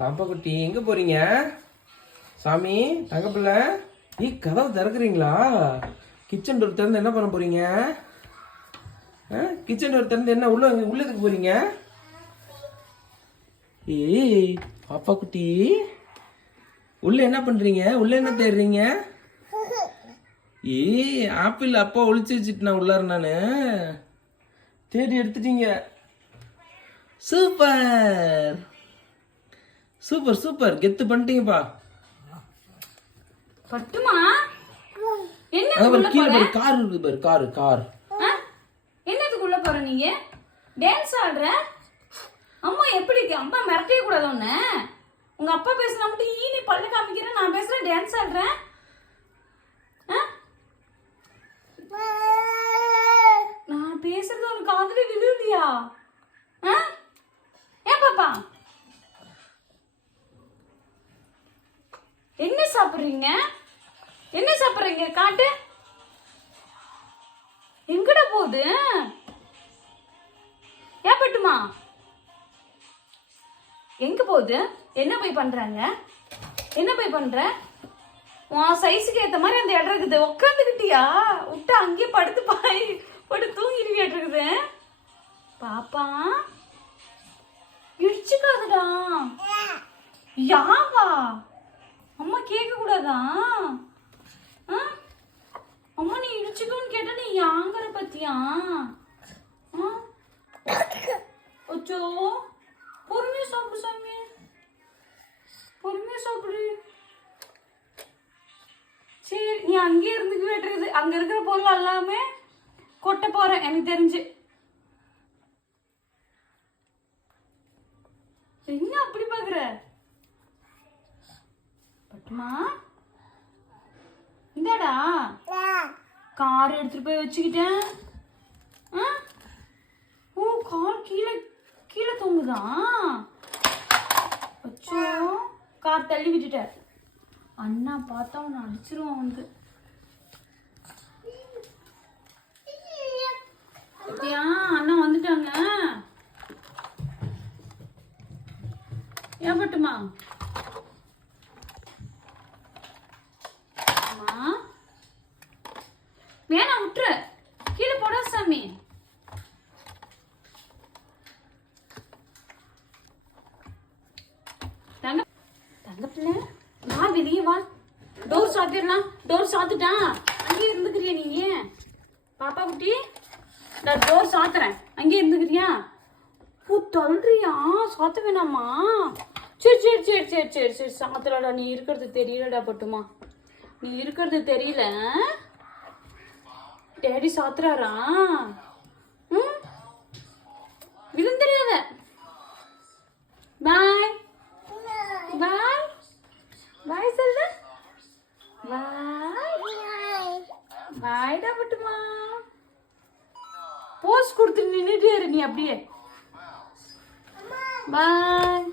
பாப்பா குட்டி எங்க போறீங்க? சாமி தங்கப்பிள்ளை கதவை திறக்குறீங்களா? கிச்சன் டோர் திறந்து என்ன பண்ண போறீங்க? கிச்சன் டோர் திறந்து என்ன உள்ளதுக்கு போறீங்க? ஏய் பாப்பா குட்டி உள்ள என்ன பண்றீங்க? உள்ள என்ன தேடுறீங்க? ஏய் ஆப்பிள் அப்பா ஒளிச்சு வச்சுட்டு உள்ளார நானு தேடி எடுத்துட்டீங்க. சூப்பர் சூப்பர் சூப்பர் கெத்து பண்ணிட்டீங்கப்பா. பட்டுமா என்ன கீழே பாரு கார் இருக்குது பாரு கார் கார். என்னதுக்குள்ள போற நீங்க? டான்ஸ் ஆடுற? அம்மா எப்படி அம்மா மிரட்டவே கூடாது உன்னை. உங்க அப்பா பேசுனா மட்டும் நீ பல்ல காமிக்கிறேன், நான் பேசுறேன் டான்ஸ் ஆடுறேன். நான் பேசுறது உனக்கு காதுல விழுலையா? ஏன் பாப்பா என்ன சாப்பிடுறீங்க? என்ன சாப்பிடுறீங்க காட்டு. எங்கட போகுது? ஏன் பட்டுமா எங்க போகுது? என்ன போய் பண்றாங்க? என்ன போய் பண்ற? உன் சைஸுக்கு ஏத்த மாதிரி அந்த இடம் இருக்குது. உட்காந்துக்கிட்டியா? விட்டா அங்கேயே படுத்து படுத்து தூங்கிட்டு இருக்குது. பாப்பா இடிச்சுக்காதுடா. யாவா அம்மா கேட்க கூடாதா? அம்மா நீ இடிச்சுக்கோன்னு கேட்டா நீ யாங்கிற பத்தியா? அச்சோ பொறுமையா சாப்பிடு சாமி, பொறுமையா சாப்பிடு. சரி நீ அங்கேயே இருந்துக்கு வேட்டுறது. அங்க இருக்கிற பொருள் எல்லாமே கொட்ட போறேன் எனக்கு தெரிஞ்சு. என்ன அப்படி பாக்குற பட்டுமா? இந்தாடா கார் எடுத்துட்டு போய் வச்சுக்கிட்டேன். ஓ கார் கீழே கீழே தொங்குதான். அச்சோ கார் தள்ளி விட்டுட்ட. அண்ணா பார்த்தா அவனை அடிச்சிருவான் வந்து. அண்ணா வந்துட்டாங்க. ஏன் பட்டுமா வேணா விட்டுரு, கீழே போட சாமி. தங்கப்பிள்ள வா வெளியே வா. டோர் சாத்திடலாம். டோர் சாத்துட்டான். அங்கேயே இருந்துக்கிறியா நீ? பாப்பா குட்டி நான் டோர் சாத்துறேன், அங்கேயே இருந்துக்கிறியா? பூ தள்ளுறியா? சாத்த வேணாமா? சரி சரி சரி சரி சரி சரி சாத்துறாடா. நீ இருக்கிறது தெரியலடா பட்டுமா, நீ இருக்கிறது தெரியல. டேடி சாத்துறாரா? விழுந்துடாத. பாய் பாய் பாய் சொல்லு. பாய் பாய்டா பட்டுமா. போஸ் கொடுத்து நின்னுட்டே இரு நீ அப்படியே. பாய்.